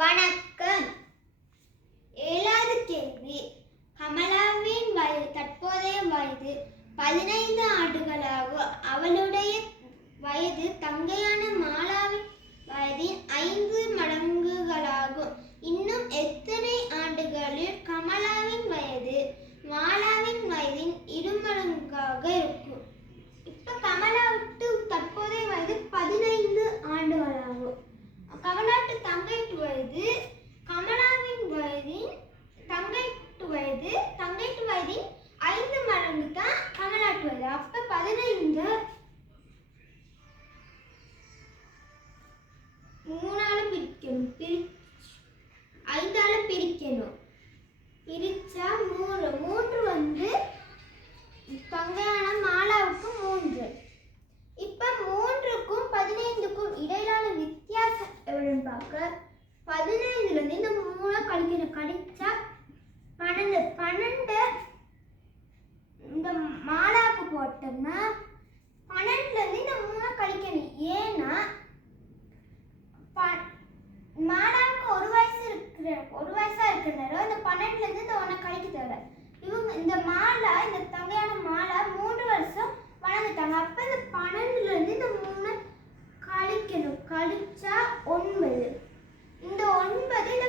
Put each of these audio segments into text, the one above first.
வணக்கம். 7வது கேள்வி. கமலாவின் தற்போதைய வயது 15 ஆண்டுகளாகும். அவளுடைய வயது தங்கையான மாலாவின் வயதின் 5 மடங்குகளாகும். இன்னும் எத்தனை ஆண்டுகளில் கமலாவின் வயது மாலாவின் வயதின் 2 மடங்காக இருக்கும்? இப்ப கமலாவுக்கு தற்போதைய வயது 15 ஆண்டுகளாகும். கமலாட்டு தங்கைட்டு வயது கமலாவின் வயதின் தங்கைட்டு வயதின் 5 மடங்கு தான் கமலாட்டு வயது. அப்ப 15 3ஆல பிரிக்கணும். 5ஆல பிரிக்கணும். பிரிச்சா 3 வந்து தங்கையான மாலாவுக்கு 3. இப்ப 3க்கும் 15க்கும் இடையிலான வித்தியாசம் எவ்வளவுன்னு பார்க்க 15ல இருந்து இந்த 3 கழிக்கணும். கழிச்சா 12. 12 இந்த மாலாவுக்கு போட்டோம்னா 12ல இருந்து இந்த 3 கழிக்கணும். ஏன்னா மாலாவுக்கு ஒரு வயசா இருக்கிறனால இந்த 12ல இருந்து இந்த 1 கழிக்க தேவை. இவங்க இந்த மாலா இந்த தங்கையான மாலா 3 வருஷம் வளர்ந்துட்டாங்க. அப்ப இந்த 12ல இருந்து இந்த 3 கழிக்கணும். கழிச்சா 9. இந்த 9 இந்த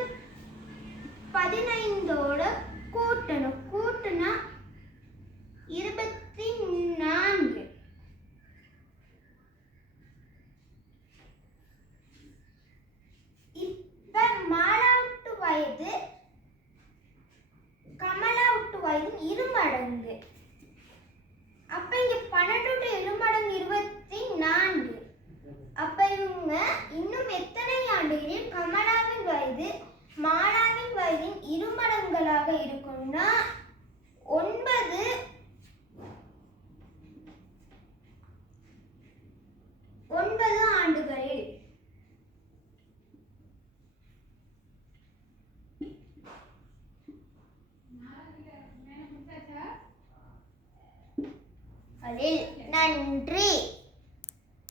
15ஓட கூட்டணும். கூட்டுனா 24. இப்ப மாலாவுட்டு வயது கமலாவுட்டு வயது 2 மடங்கு. அப்ப இங்க 12 2 மடங்கு 24. அப்ப இவங்க இன்னும் எத்தனை ஆண்டுகளில் கமலாவின் வயது மாலாவின் வயதின் 2 மடங்குகளாக இருக்கும்னா 9 ஆண்டுகளில். நன்றி.